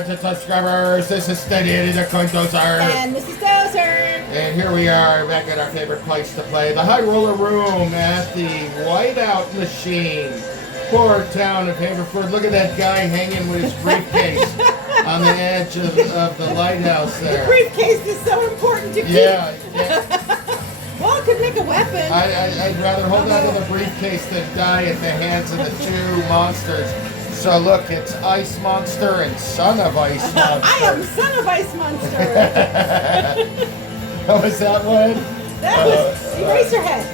friends and subscribers. This is Steady Eddie the Coin Dozer. And this is Dozer. And here we are back at our favorite place to play, the High Roller Room at the White Out machine. Poor town of Haverford. Look at that guy hanging with his briefcase on the edge of the lighthouse there. The briefcase is so important to keep. Yeah. Well, it could make a weapon. I'd rather hold on to the briefcase than die at the hands of the two monsters. So look, it's Ice Monster and Son of Ice Monster. I am Son of Ice Monster. What was that one? That was Eraserhead.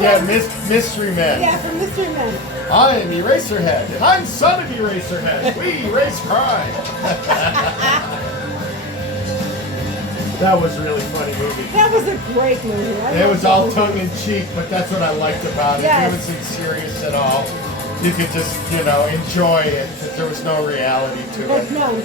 Yeah, Mystery Man. Yeah, from Mystery Men. I am Eraserhead, and I'm Son of Eraserhead. We erase crime. That was a really funny movie. That was a great movie. It was all tongue-in-cheek, but that's what I liked about it. Yes. It wasn't serious at all. You could just, enjoy it because there was no reality to But it. none.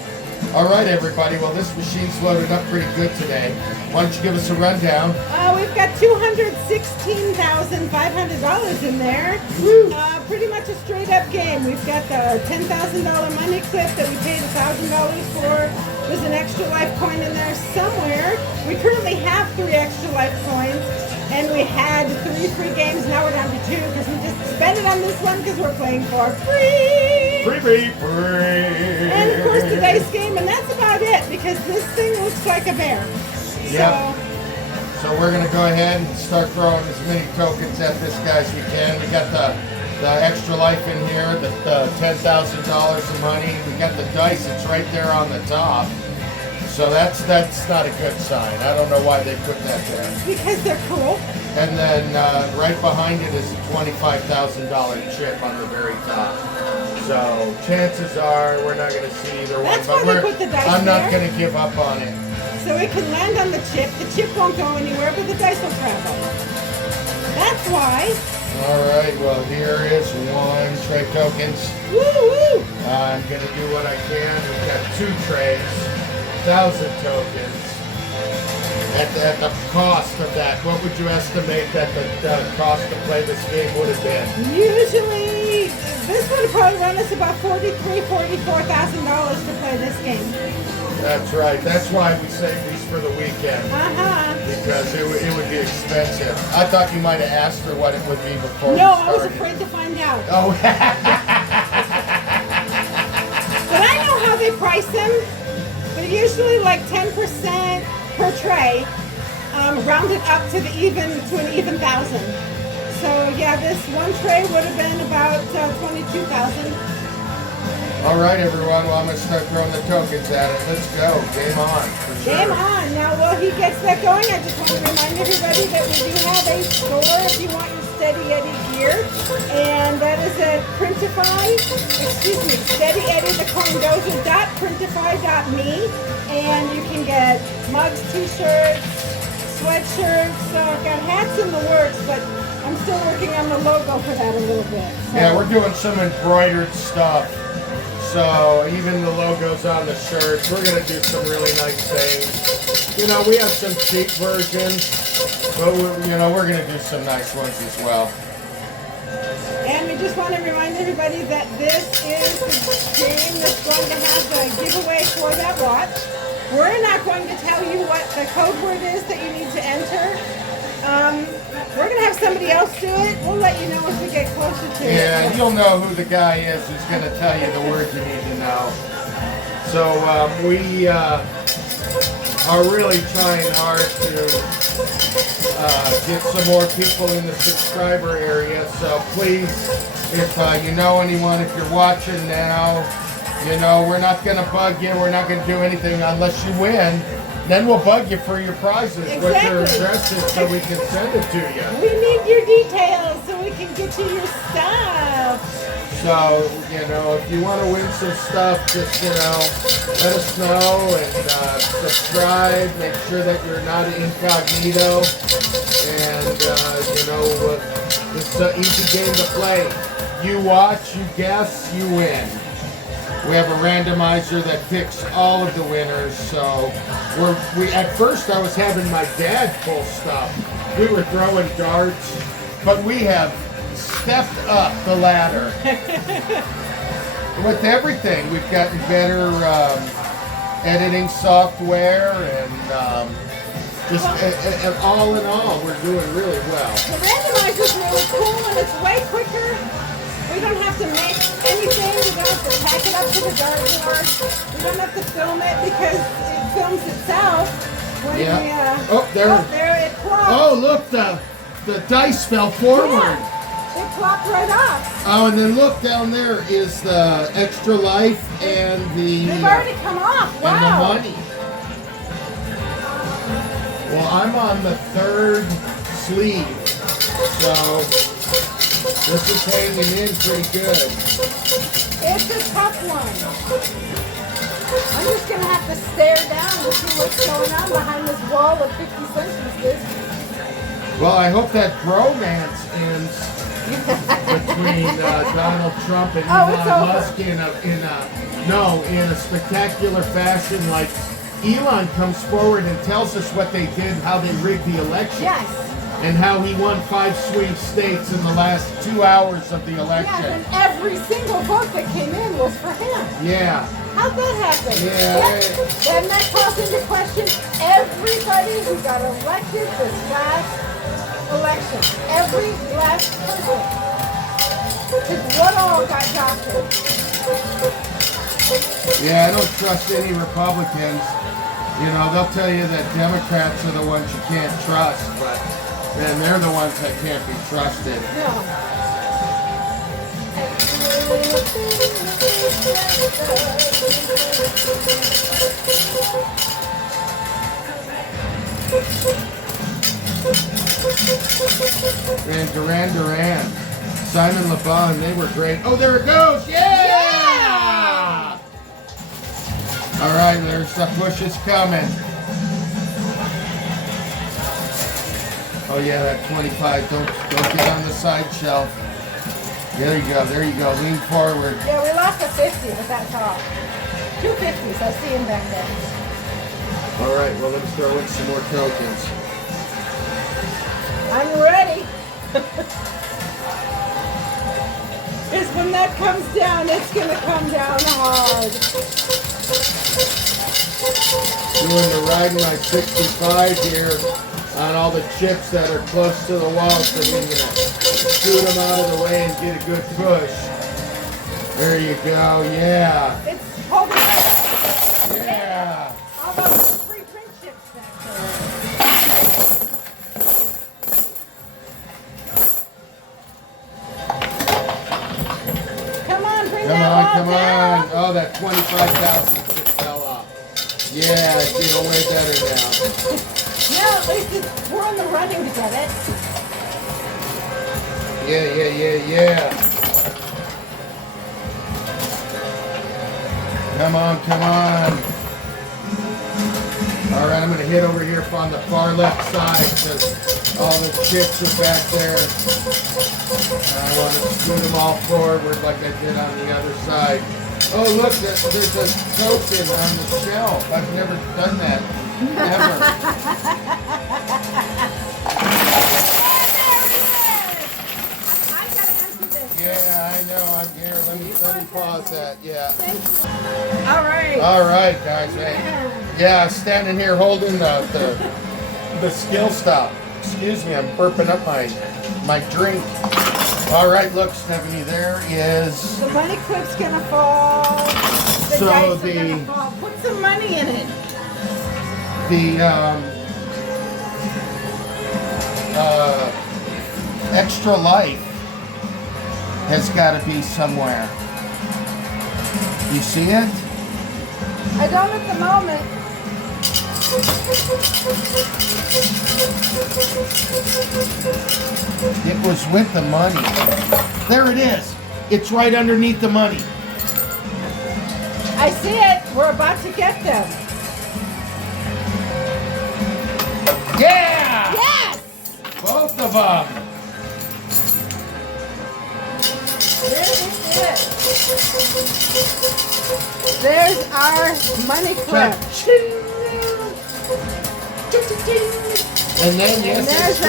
All right, everybody. Well, this machine's loaded up pretty good today. Why don't you give us a rundown? We've got $216,500 in there. Woo. Pretty much a straight-up game. We've got the $10,000 money clip that we paid $1,000 for. There's an extra life coin in there somewhere. We currently have 3 extra life coins, and we had 3 free games. Now we're down to 2 because we just spent it on this one because we're playing for free. Free. And of course the dice game, and that's about it because this thing looks like a bear. Yep. So we're going to go ahead and start throwing as many tokens at this guy as we can. We got the extra life in here, the $10,000 of money. We got the dice, it's right there on the top. So that's not a good sign. I don't know why they put that there. Because they're cool. And then right behind it is a $25,000 chip on the very top. So chances are we're not going to see either one. That's why they put the dice I'm not there. going to give up on it. So it can land on the chip. The chip won't go anywhere, but the dice will travel. That's why. All right, well, here is 1 tray tokens. Woo woo! I'm going to do what I can. We've got 2 trays, 1,000 tokens. At the cost of that, what would you estimate that the cost to play this game would have been? Usually, this would probably run us about $44,000 to play this game. That's right. That's why we saved these for the weekend. Because it would be expensive. I thought you might have asked her what it would be before we No, started. I was afraid to find out. Oh. But I know how they price them. They're usually like 10% per tray, rounded up to an even 1,000. So yeah, this 1 tray would have been about 22,000. All right, everyone. Well, I'm going to start throwing the tokens at it. Let's go. Game on. For sure. Game on. Now, while he gets that going, I just want to remind everybody that we do have a store if you want your Steady Eddie gear. And that is at Steady Eddie the Coin Dozer.printify.me. And you can get mugs, t-shirts, sweatshirts. I've got hats in the works, but I'm still working on the logo for that a little bit. So. Yeah, we're doing some embroidered stuff. So even the logos on the shirts, we're going to do some really nice things. We have some cheap versions, but we're going to do some nice ones as well. And we just want to remind everybody that this is the game that's going to have the giveaway for that watch. We're not going to tell you what the code word is that you need to enter. We're going to have somebody else do it. We'll let you know as we get closer to it. Yeah, you'll know who the guy is who's going to tell you the words you need to know. So we are really trying hard to get some more people in the subscriber area. So please, if you know anyone, if you're watching now, we're not going to bug you. We're not going to do anything unless you win. Then we'll bug you for your prizes, what your address is, so we can send it to you. We need your details so we can get you your stuff. So, if you want to win some stuff, just, let us know and subscribe. Make sure that you're not incognito. And, it's an easy game to play. You watch, you guess, you win. We have a randomizer that picks all of the winners. So at first I was having my dad pull stuff. We were throwing darts, but we have stepped up the ladder. With everything, we've gotten better editing software, and and all in all, we're doing really well. The randomizer is really cool and it's way quicker. We don't have to make anything. We don't have to pack it up to the dartboard. We don't have to film it because it films itself. When there it plopped. Oh, look, the dice fell forward. Yeah, it plopped right off. Oh, and then look, down there is the extra life and They've already come off. Wow. And the money. Well, I'm on the 3rd sleeve, so this is hanging in pretty good. It's a tough one. I'm just going to have to stare down and see what's going on behind this wall of 50 sentences. Well, I hope that bromance ends between Donald Trump and Elon Musk in a spectacular fashion, like Elon comes forward and tells us what they did, how they rigged the election. Yes. And how he won 5 swing states in the last 2 hours of the election. Yeah, and every single vote that came in was for him. Yeah. How'd that happen? Yeah. Then that calls into question everybody who got elected this last election. Every last person. Because what all got doctored? Yeah, I don't trust any Republicans. You know, they'll tell you that Democrats are the ones you can't trust, but then they're the ones that can't be trusted. No. And Duran, Simon Le Bon, they were great. Oh, there it goes! Yeah! All right, there's the push is coming. Oh yeah, that 25. Don't get on the side shelf. There you go. Lean forward. Yeah, we lost a 50, but that's all. 250s. I see him back there. All right, well, let's throw in some more tokens. I'm ready. Because when that comes down, it's going to come down hard. Doing the riding my 65 here on all the chips that are close to the wall, so we're going to scoot them out of the way and get a good push. There you go, yeah. It's holding. Yeah. All those free print chips back there. Come on, bring that wall Come down. on. Oh, that 25,000 just fell off. Yeah, I feel way better now. Yeah, at least we're on the running to get it. Yeah. Come on. All right, I'm going to hit over here on the far left side because all the chips are back there. I want to scoot them all forward like I did on the other side. Oh, look, there's a token on the shelf. I've never done that. Never. I gotta answer this. Yeah, I know. I'm here. Let me pause that. Yeah. All right, guys. Hey. Yeah, standing here holding the skill stop. Excuse me, I'm burping up my drink. All right, look, Stephanie, there is. The money clip's gonna fall. The dice are gonna fall. Put some money in it. The extra life has got to be somewhere. You see it? I don't at the moment. It was with the money. There it is. It's right underneath the money. I see it. We're about to get them. Yeah! Yes! Both of them. There it is. There's our money clip. And then yes, it's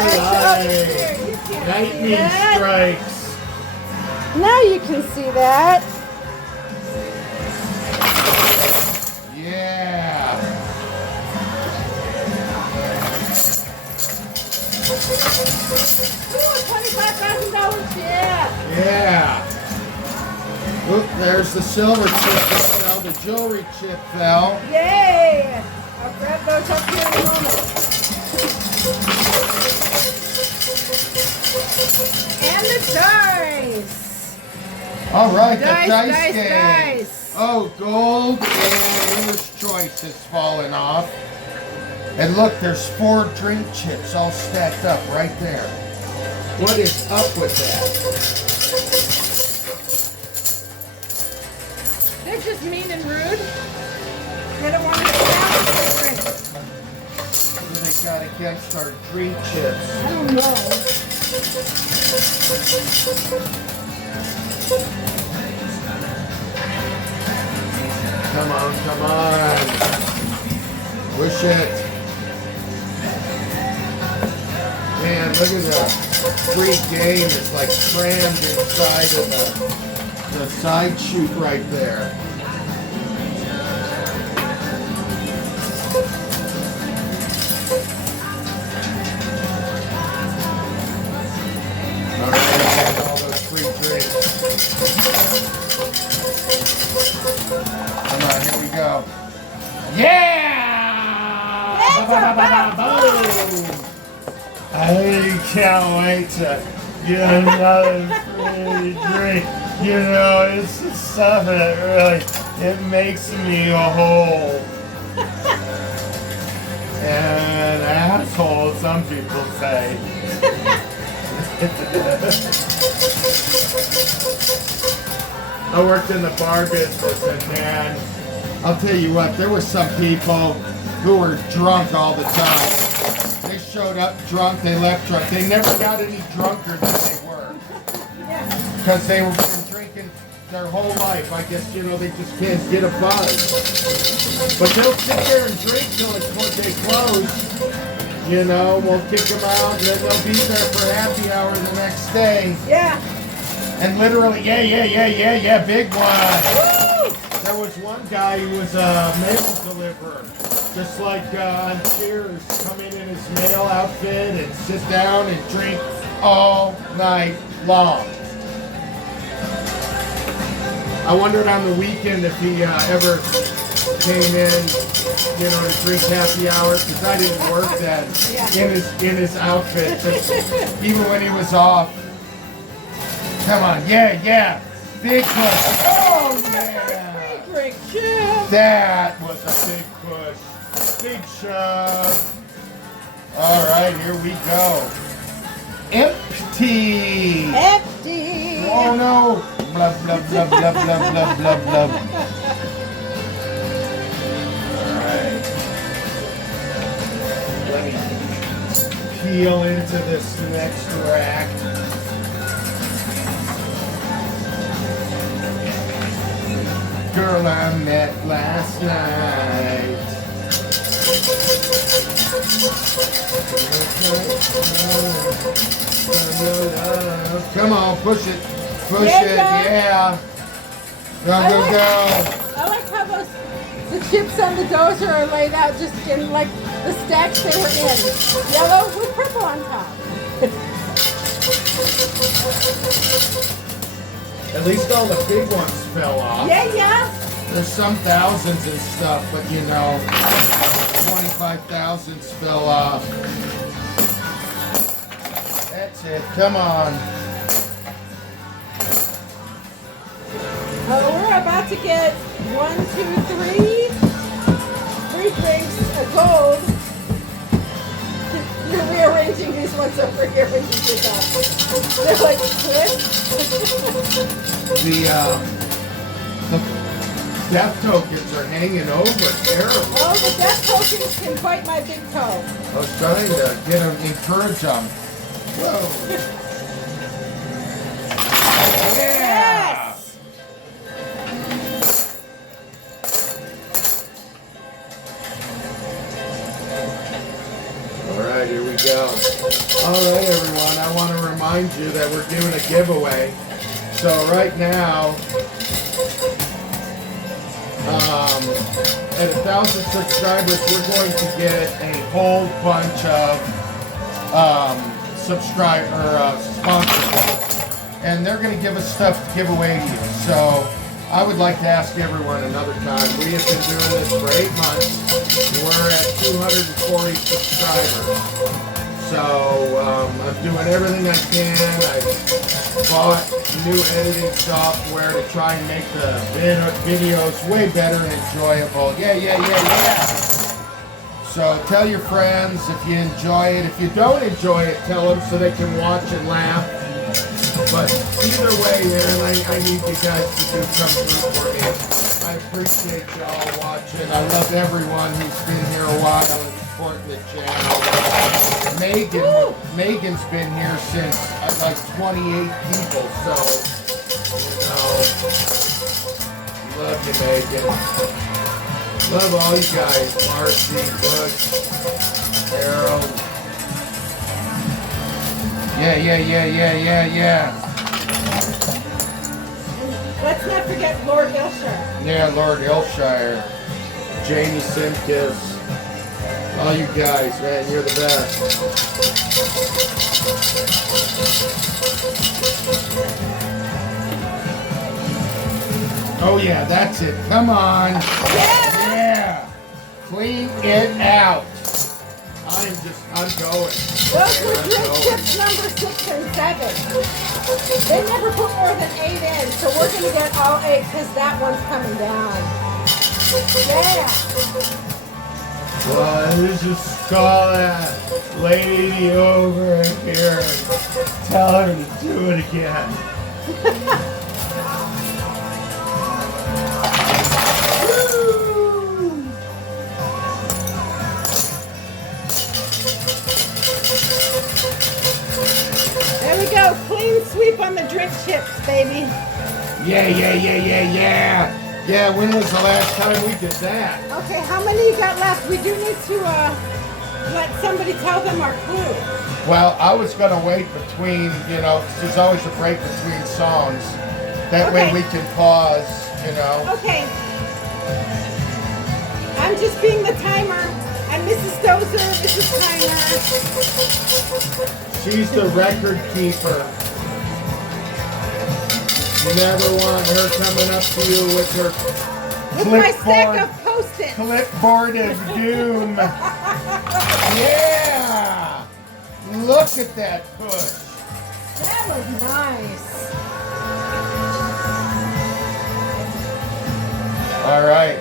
lightning strikes. Now you can see that. Yeah. Yeah. Oop, there's the silver chip that fell. The jewelry chip fell. Yay! I'll grab those up here in a moment. And the dice. All right, the Dice, dice dice, game. dice. Oh, gold and English choice has fallen off. And look, there's 4 drink chips all stacked up right there. What is up with that? They're just mean and rude. They don't want to get down with their drink. What do they got against our drink chips? I don't know. Come on, come on. Push it. Man, look at that. Free game is like crammed inside of the side chute right there. All right, all those free drinks. Come on, here we go. Yeah! Ba-ba-ba-ba-boom! I can't wait to get another free drink. You know, it's the stuff that really, it makes me whole. And asshole, some people say. I worked in the bar business, and man, I'll tell you what, there were some people who were drunk all the time. They showed up drunk, they left drunk. They never got any drunker than they were. Because they were been drinking their whole life. I guess, you know, they just can't get a buzz. But they'll sit there and drink till they close. You know, we'll kick them out, and then they'll be there for happy hour the next day. Yeah. And literally, yeah, big one. Woo! There was one guy who was a mail deliverer. Just like on Cheers, come in his mail outfit and sit down and drink all night long. I wondered on the weekend if he ever came in, you know, to drink happy hour, because I didn't work then, in his outfit, just even when he was off. Come on, yeah, big push. Oh yeah! Drink, Jim. That was a big push. Big shove. All right, here we go. Empty. Empty. Oh no. Blub, blub, blub, blub, blub, blub, blub, blub. All right. Let me peel into this next rack. Girl I met last night. Come on, push it. Push it, yeah. Go. I like how the chips on the dozer are laid out just in like the stacks they were in. Yellow with purple on top. At least all the big ones fell off. Yeah. There's some thousands and stuff, but you know, 25,000s fell off. That's it, come on. We're about to get 1, 2, 3 drinks of gold. You're rearranging these ones over here when you did that. They're like split. The death tokens are hanging over. Terrible. Oh, the death tokens can bite my big toe. I was trying to get them, encourage them. Whoa. Yeah. Yes! All right, here we go. All right, everyone, I want to remind you that we're doing a giveaway. So right now, at 1,000 subscribers, we're going to get a whole bunch of sponsors. and they're going to give us stuff to give away to you. So I would like to ask everyone another time. We have been doing this for 8 months. We're at 240 subscribers. So I'm doing everything I can. I bought new editing software to try and make the videos way better and enjoyable. Yeah. So tell your friends if you enjoy it. If you don't enjoy it, tell them so they can watch and laugh. But either way, man, I need you guys to do something for me. I appreciate y'all watching. I love everyone who's been here a while and supporting the channel. Megan's been here since like 28 people, so love you, Megan. Love all you guys, Marcy, Butch, Harold. Yeah. Let's not forget Lord Ilshire. Yeah, Lord Ilshire. Jamie Simkis. All you guys, man, you're the best. Oh yeah, that's it. Come on. Yeah. Clean it out. I'm going. Those were drink chips number 6 and 7. They never put more than 8 in, so we're going to get all 8 because that one's coming down. Yeah. Well, let's just call that lady over here and tell her to do it again. There we go. Clean sweep on the drink chips, baby. Yeah. Yeah, when was the last time we did that? Okay, how many you got left? We do need to let somebody tell them our clue. Well, I was going to wait between, there's always a break between songs. That way we can pause, Okay. I'm just being the timer. I'm Mrs. Dozer. This is timer. She's the record keeper. You never want her coming up to you with her my stack of Post-its. clipboard of doom. Yeah! Look at that push. That was nice. All right.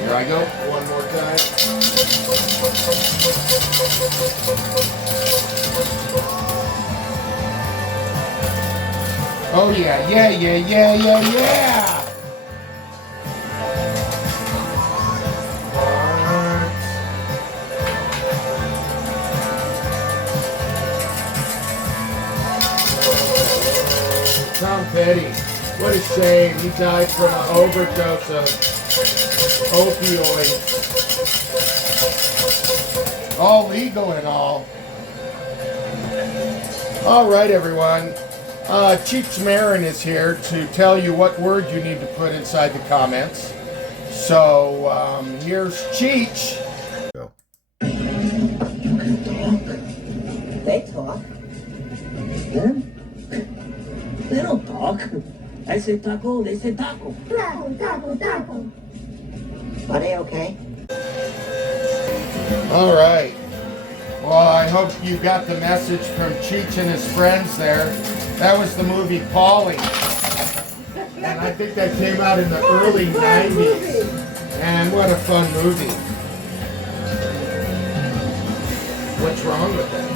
Here I go. One more time. Oh yeah. Tom Petty. What a shame. He died from an overdose of opioids. All legal and all. All right, everyone. Cheech Marin is here to tell you what word you need to put inside the comments. So here's Cheech. Go. They talk. Huh? They don't talk. I say taco, they say taco. Taco. Are they okay? All right. Well, I hope you got the message from Cheech and his friends there. That was the movie Paulie. And I think that came out in the early 90s. And what a fun movie. What's wrong with that?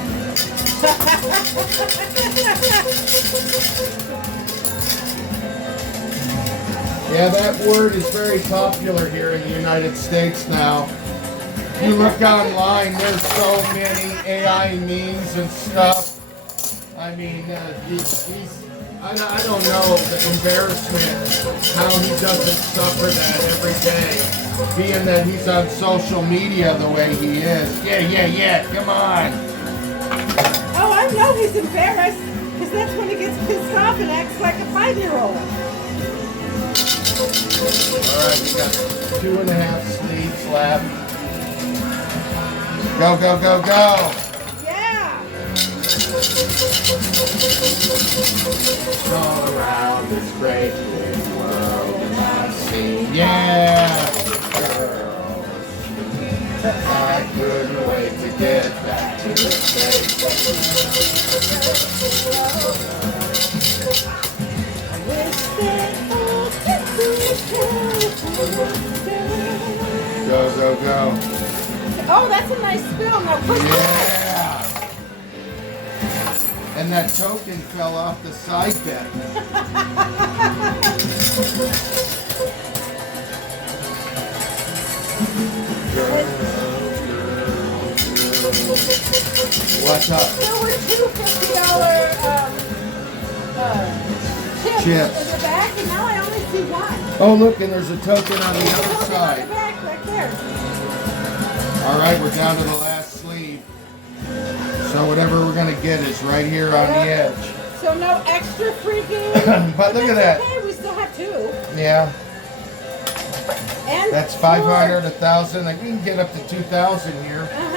Yeah, that word is very popular here in the United States now. You look online, there's so many AI memes and stuff. I mean, I don't know the embarrassment, how he doesn't suffer that every day, being that he's on social media the way he is. Yeah, come on. Oh, I know he's embarrassed, because that's when he gets pissed off and acts like a 5-year-old. All right, we got 2.5 sleeves left. Go, go, go, go. Yeah. All around this great big world and I see, yeah, girls. I couldn't wait to get back to the States. Go, go, go. Oh, that's a nice film. Now push Yeah. And that token fell off the side bed. What's up? There were two $50 chips in the back, and now I only see one. Oh, look, and there's a token on the There's a other token on the side. back, right there. All right, we're down to the last sleeve. So whatever we're gonna get is right here on the edge. So no extra freaking. But look at that. Okay, we still have two. Yeah, And that's 500, 1,000. Like we can get up to 2,000 here. Uh-huh.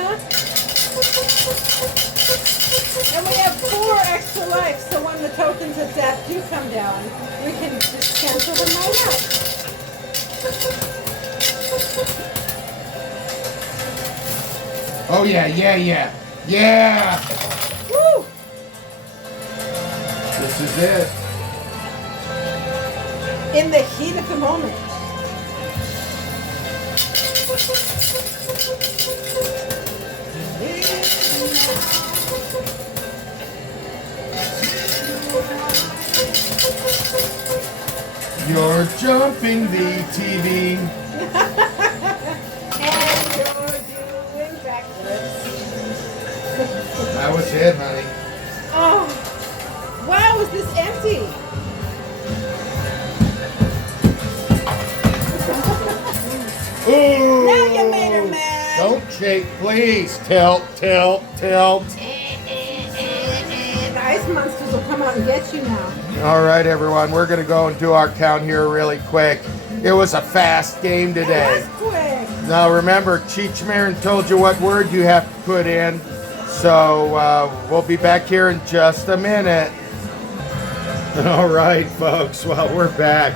And we have 4 extra life, so when the tokens of death do come down, we can just cancel them right out. Oh yeah, yeah, yeah, yeah. Woo! This is it. In the heat of the moment. You're jumping the TV. And you're doing backflips. That was it, honey. Oh, wow, is this empty? Ooh. Now you made her mad. Don't shake, please. Tilt, tilt, tilt. The ice monsters will come out and get you now. All right, everyone. We're going to go and do our count here really quick. It was a fast game today. That's quick. Now, remember, Cheech Marin told you what word you have to put in. So we'll be back here in just a minute. All right, folks. Well, we're back.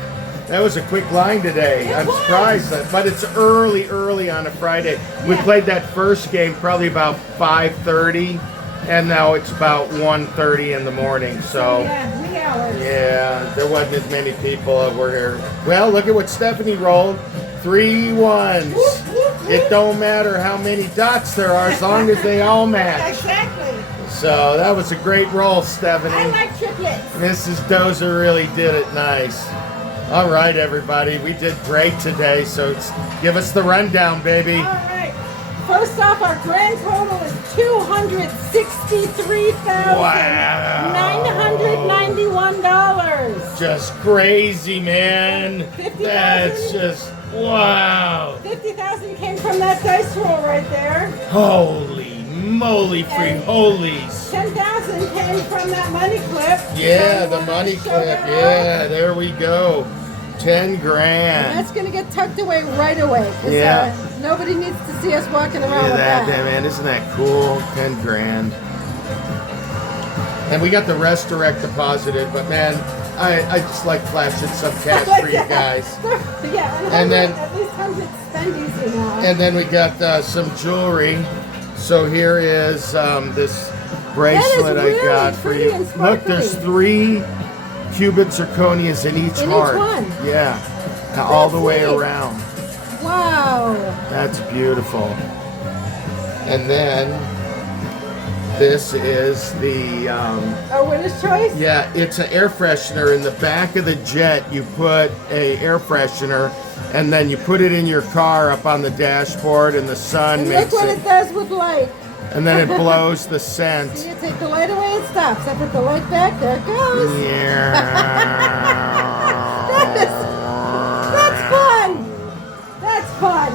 That was a quick line today. It I'm was. surprised, but it's early on a Friday. We Yeah. played that first game probably about 5:30, and now it's about 1:30 in the morning. So, Yeah, 3 hours. yeah, there wasn't as many people that were here. Well, look at what Stephanie rolled. 3 ones. It don't matter how many dots there are as long as they all match. Exactly. So that was a great roll, Stephanie. I like triplets. Mrs. Dozer really did it nice. All right, everybody, we did great today, so give us the rundown, baby. All right. First off, our grand total is $263,991. Just crazy, man. 50,000? That's just, wow. 50,000 came from that dice roll right there. Holy moly, free And- holies. 10,000 came from that money clip. Yeah, So the you wanna money show clip. that off? Yeah, there we go. 10 And grand. that's going to get tucked away right away. 'Cause, Yeah. Nobody needs to see us walking around Look with at that, that. man. Isn't that cool? 10 grand. And we got the rest direct deposited, but man, I just like flashing some cash for you guys. Yeah, And then- at least 100 spendies you know. And then we got some jewelry. So here is this bracelet really I got for pretty you. and Look, there's sparkly. 3 cubic zirconias in each In each heart. one? Yeah, all the way neat. around. Wow. That's beautiful. And then this is the Our winner's choice? yeah, it's an air freshener. In the back of the jet, you put a air freshener, and then you put it in your car up on the dashboard, and the sun And makes look what it, it does with light. and then it blows the scent. You take the light away, it stops. I put the light back, there it goes. That's fun. That's fun.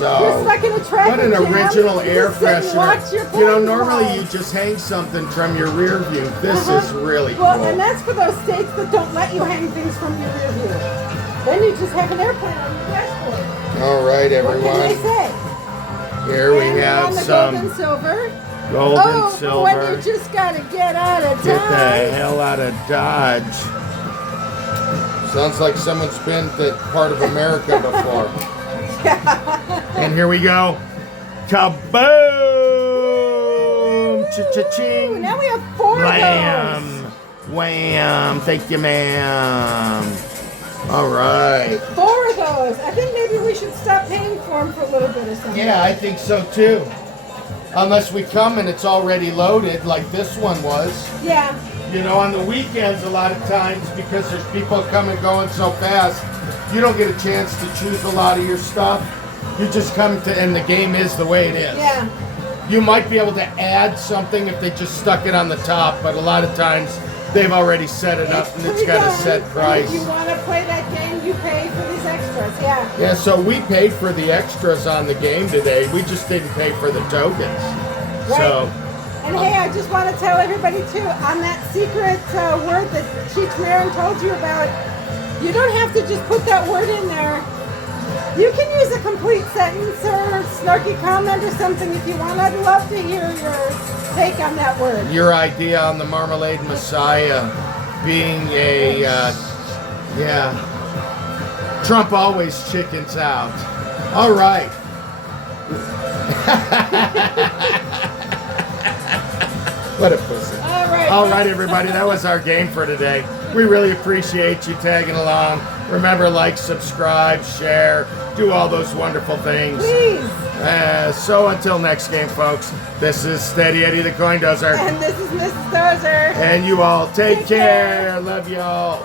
You're So, stuck in a traffic what an jam. original You air just sit and watch your freshener. You know, planes normally roll. you just hang something from your rear view. This Uh-huh. is really Well, cool. and that's for those states that don't let you hang things from your rear view. Then you just have an airplane on your dashboard. All right, What can they everyone. say? Here we And we have won the some gold and silver. gold Oh, and silver. when you just gotta get out of Get the Dodge. hell out of Dodge. Sounds like someone's been to part of America before. And here we go. Kaboom! Ooh, Cha-cha-ching! now we have 4 of Blam! those. Wham! Thank you, ma'am. All right. 4 of those. I think maybe we should stop paying for them for a little bit or something. Yeah, I think so too. Unless we come and it's already loaded, like this one was. Yeah. You know, on the weekends, a lot of times, because there's people coming and going so fast, you don't get a chance to choose a lot of your stuff. You just come to, and the game is the way it is. Yeah. You might be able to add something if they just stuck it on the top, but a lot of times they've already set it up and it's got a set price. If you want to play that game, you pay for these extras. Yeah. Yeah, so we paid for the extras on the game today. We just didn't pay for the tokens. Right. So, And hey, I just want to tell everybody too, on that secret word that Cheech Marin told you about, you don't have to just put that word in there. You can use a complete sentence or snarky comment or something if you want. I'd love to hear your take on that word. your idea on the Marmalade Messiah being a, yeah, Trump always chickens out. All right. What a pussy. All right, everybody, that was our game for today. We really appreciate you tagging along. Remember, like, subscribe, share, do all those wonderful things. Please. So until next game, folks, this is Steady Eddie the Coin Dozer. And this is Mrs. Dozer. And you all take care. Love y'all.